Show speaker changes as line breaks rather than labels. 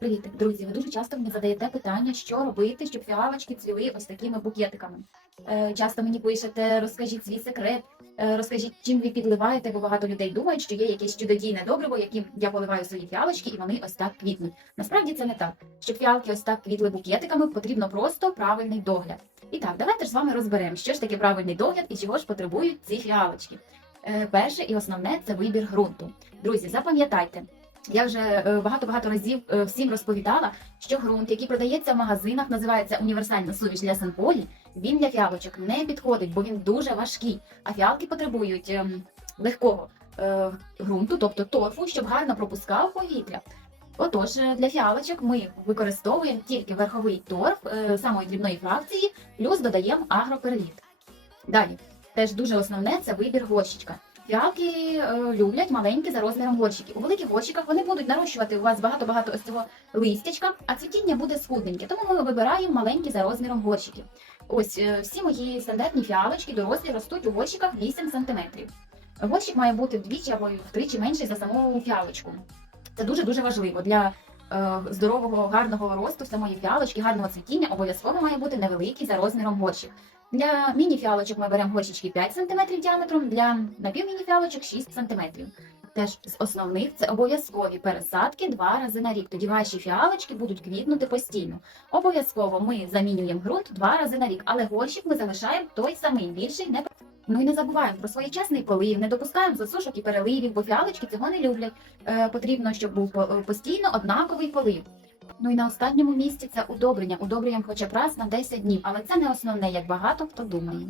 Привіт, друзі! Ви дуже часто мені задаєте питання, що робити, щоб фіалочки цвіли ось такими букетиками. Е, часто мені пишете, розкажіть свій секрет, е, розкажіть, чим ви підливаєте, бо багато людей думають, що є якесь чудодійне добриво, яким я поливаю свої фіалочки, і вони ось так квітнуть. Насправді це не так. Щоб фіалки ось так квітли букетиками, потрібно просто правильний догляд. І так, давайте ж з вами розберемо, що ж таке правильний догляд і чого ж потребують ці фіалочки. Е, перше і основне це вибір ґрунту. Друзі, запам'ятайте. Я вже е, багато-багато разів е, всім розповідала, що ґрунт, який продається в магазинах, називається універсальна суміш для санполі, він для фіалочок не підходить, бо він дуже важкий. А фіалки потребують ем, легкого е, ґрунту, тобто торфу, щоб гарно пропускав повітря. Отож, для фіалочок ми використовуємо тільки верховий торф самої дрібної фракції, плюс додаємо агроперліт. Далі, теж дуже основне це вибір горщичка. Фіалки е, люблять маленькі за розміром горщики. У великих горщиках вони будуть нарощувати у вас багато-багато ось цього листячка, а цвітіння буде скудненьке. Тому ми вибираємо маленькі за розміром горщики. Ось е, всі мої стандартні фіалочки дорослі ростуть у горщиках 8 см. Горщик має бути вдвічі або втричі менший за саму фіалочку. Це дуже дуже важливо для е, здорового, гарного росту самої фіалочки, гарного цвітіння. Обов'язково має бути невеликий за розміром горщик. Для міні-фіалочок ми беремо горщички 5 см діаметром, для напівміні-фіалочок 6 см. Теж з основних це обов'язкові пересадки два рази на рік. Тоді ваші фіалочки будуть квітнути постійно. Обов'язково ми замінюємо ґрунт два рази на рік, але горщик ми залишаємо той самий, більший не Ну і не забуваємо про своєчасний полив, не допускаємо засушок і переливів, бо фіалочки цього не люблять. Е, потрібно, щоб був по- постійно однаковий полив. Ну і на останньому місці це удобрення. Удобрюємо хоча б раз на 10 днів, але це не основне, як багато хто думає.